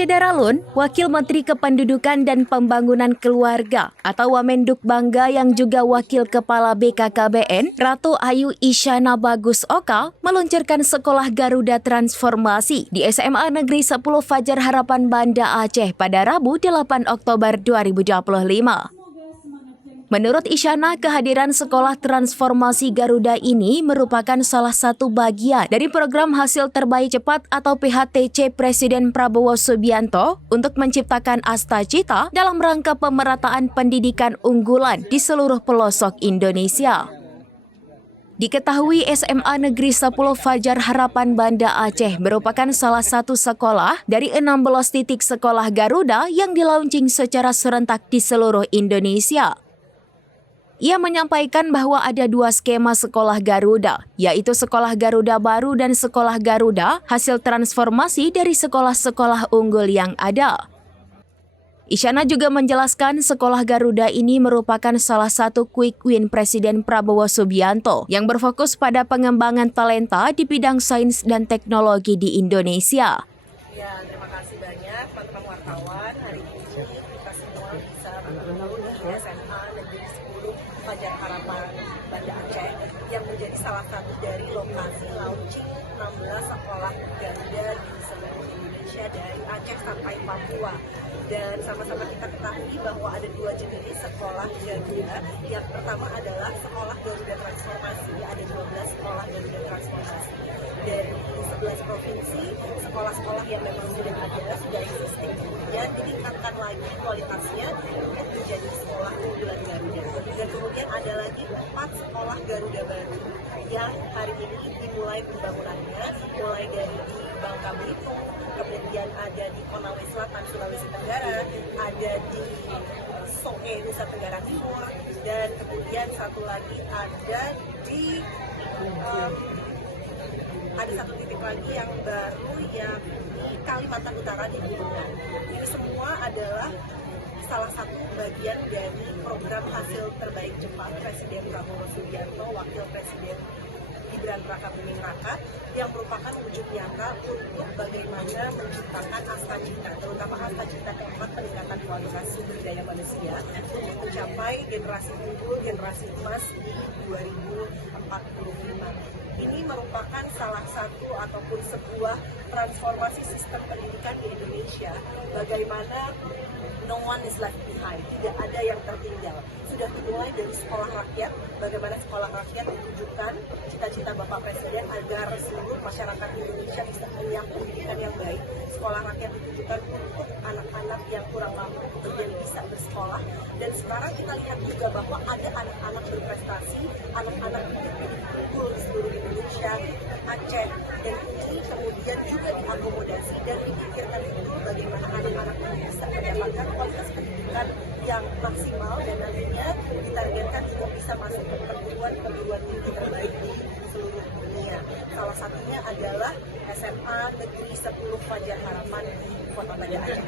Syederalun, Wakil Menteri Kependudukan dan Pembangunan Keluarga atau Wamenduk Bangga yang juga Wakil Kepala BKKBN, Ratu Ayu Isyana Bagus Oka, meluncurkan Sekolah Garuda Transformasi di SMA Negeri 10 Fajar Harapan Banda Aceh pada Rabu 8 Oktober 2025. Menurut Isyana, kehadiran Sekolah Transformasi Garuda ini merupakan salah satu bagian dari program Hasil Terbaik Cepat atau PHTC Presiden Prabowo Subianto untuk menciptakan Astacita dalam rangka pemerataan pendidikan unggulan di seluruh pelosok Indonesia. Diketahui SMA Negeri 10 Fajar Harapan Banda Aceh merupakan salah satu sekolah dari 16 titik sekolah Garuda yang dilaunching secara serentak di seluruh Indonesia. Ia menyampaikan bahwa ada dua skema sekolah Garuda, yaitu Sekolah Garuda Baru dan Sekolah Garuda, hasil transformasi dari sekolah-sekolah unggul yang ada. Isyana juga menjelaskan Sekolah Garuda ini merupakan salah satu quick win Presiden Prabowo Subianto yang berfokus pada pengembangan talenta di bidang sains dan teknologi di Indonesia. Ya, terima kasih banyak teman-teman wartawan. Hari ini kita semua bisa bertemu di SMA Negeri 10 Fajar Harapan Banda Aceh yang menjadi salah satu dari lokasi launching 16 sekolah Garuda di seluruh Indonesia dari Aceh sampai Papua. Dan sama-sama kita ketahui bahwa ada dua jenis sekolah Garuda. Yang pertama adalah Sekolah Garuda Transformasi. Ada 12 sekolah Garuda Transformasi dari 11 provinsi, sekolah-sekolah yang memang sudah ada, sudah existing, kemudian ditingkatkan lagi kualitasnya untuk menjadi sekolah unggulan Garuda. Dan kemudian ada lagi 4 sekolah Garuda baru yang hari ini dimulai pembangunannya, mulai dari di Bangka Belitung, kemudian ada di Konawe Selatan, Sulawesi Tenggara, ada di Soe, Nusa Tenggara Timur, dan kemudian satu lagi ada di ada satu titik lagi yang baru yang di Kalimantan Utara di Bulungan. Ini semua adalah salah satu bagian dari program Hasil Terbaik Cepat Presiden Prabowo Subianto, Wakil Presiden Gibran Rakabuming Raka, yang merupakan wujud nyata untuk bagaimana menciptakan Astacita, terutama Astacita keempat peningkatan kualitas sumber daya manusia untuk mencapai generasi unggul, generasi emas di 2045. Ini merupakan salah satu ataupun sebuah transformasi sistem pendidikan di Indonesia. Bagaimana no one is left behind, tidak ada yang tertinggal. Sudah dimulai dari sekolah rakyat, bagaimana sekolah rakyat ditunjukkan cita-cita Bapak Presiden agar seluruh masyarakat Indonesia bisa punya pendidikan yang baik. Sekolah rakyat ditunjukkan untuk anak-anak yang kurang mampu kemudian bisa bersekolah. Dan sekarang kita lihat juga bahwa ada anak-anak berprestasi, anak-anak unggul di seluruh Indonesia, Aceh, dan ini kemudian juga diakomodasi dan dipikirkan dulu bagaimana anak-anak ini bisa mendapatkan kualitas pendidikan yang maksimal dan nantinya ditargetkan juga bisa masuk ke perguruan tinggi terbaik di seluruh dunia. Salah satunya adalah SMA Negeri 10 Fajar Harapan di Kota Banda Aceh.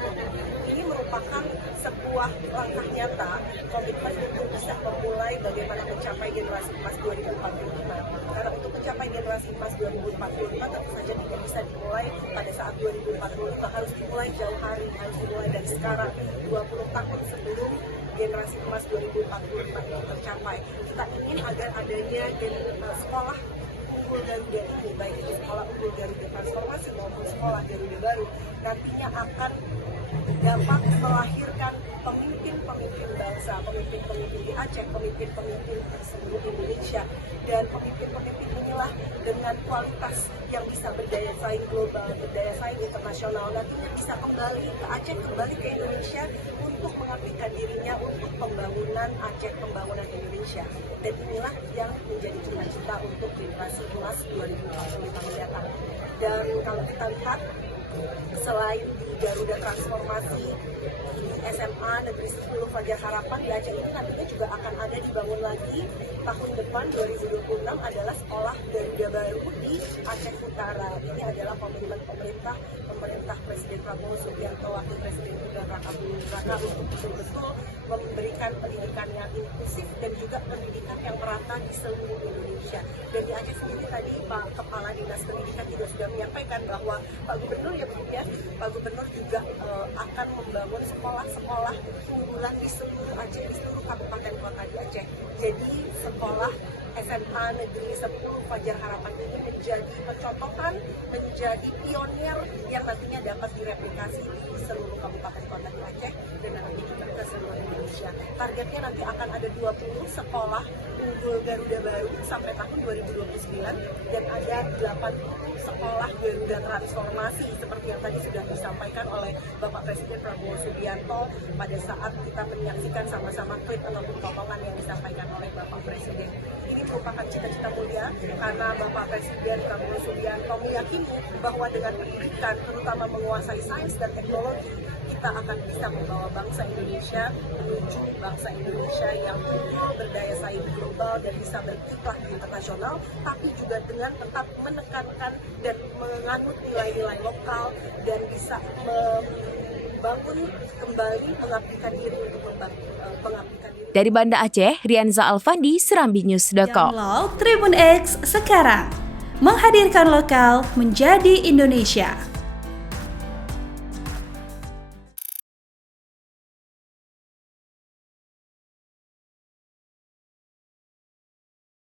Ini merupakan sebuah langkah nyata komitmen untuk bisa memulai bagaimana mencapai generasi emas 2045. Karena untuk mencapai generasi emas 2045 tentu saja tidak bisa dimulai pada saat 2045, harus dimulai jauh hari, harus dimulai dari sekarang 20 tahun sebelum generasi emas 2045 itu tercapai. Kita ingin agar adanya sekolah unggul Garuda ini, baik itu sekolah unggul Garuda Transformasi maupun sekolah Garuda Baru, nantinya akan dapat melahirkan pemimpin-pemimpin bangsa, pemimpin-pemimpin di Aceh, pemimpin-pemimpin di seluruh Indonesia, dan pemimpin-pemimpin inilah dengan kualitas yang bisa berdaya saing global, berdaya saing internasional, nantinya bisa kembali ke Aceh, kembali ke Indonesia untuk mengabdikan dirinya untuk pembangunan Aceh, pembangunan Indonesia. Dan inilah yang menjadi cita-cita untuk generasi emas 2045 mendatang. Dan kalau kita lihat, selain di Garuda Transformasi di SMA Negeri 10 Fajar Harapan di Aceh ini, nantinya juga akan ada dibangun lagi tahun depan 2026 adalah sekolah Garuda Baru di Aceh Utara. Ini adalah komitmen pemerintah Presiden Prabowo Subianto, Wakil Presiden Gibran Rakabuming Raka untuk betul-betul memberikan pendidikan yang inklusif dan juga pendidikan yang merata di seluruh Indonesia. Dan di Aceh sendiri tadi Pak Kepala Dinas Pendidikan juga sudah menyampaikan bahwa Pak Gubernur kemudian Pak Gubernur juga akan membangun sekolah-sekolah unggulan di seluruh Aceh, di seluruh kabupaten kota di Aceh. Jadi sekolah SMA Negeri 10 Fajar Harapan ini menjadi percontohan, menjadi pionir yang nantinya dapat direplikasi di seluruh kabupaten kota di Aceh dan nanti juga ke seluruh Indonesia. Targetnya nanti akan ada 20 sekolah unggul Garuda baru sampai tahun 2029 dan ada 80 sekolah Garuda transformasi seperti yang tadi sudah disampaikan oleh Bapak Presiden Prabowo Subianto pada saat kita menyaksikan sama-sama tweet ataupun potongan yang disampaikan oleh Bapak Presiden. Ini merupakan cita-cita mulia karena Bapak Presiden Prabowo Subianto meyakini bahwa dengan pendidikan, terutama menguasai sains dan teknologi, kita akan bisa membawa bangsa Indonesia menuju bangsa Indonesia yang berdaya saing global dan bisa berkiprah di internasional, tapi juga dengan tetap menekankan dan menganut nilai-nilai lokal dan bisa membangun kembali mengabdikan diri untuk mengabdikan diri. Dari Banda Aceh, Rianza Alfandi, SerambiNews.com. Download Tribun X sekarang, menghadirkan lokal menjadi Indonesia.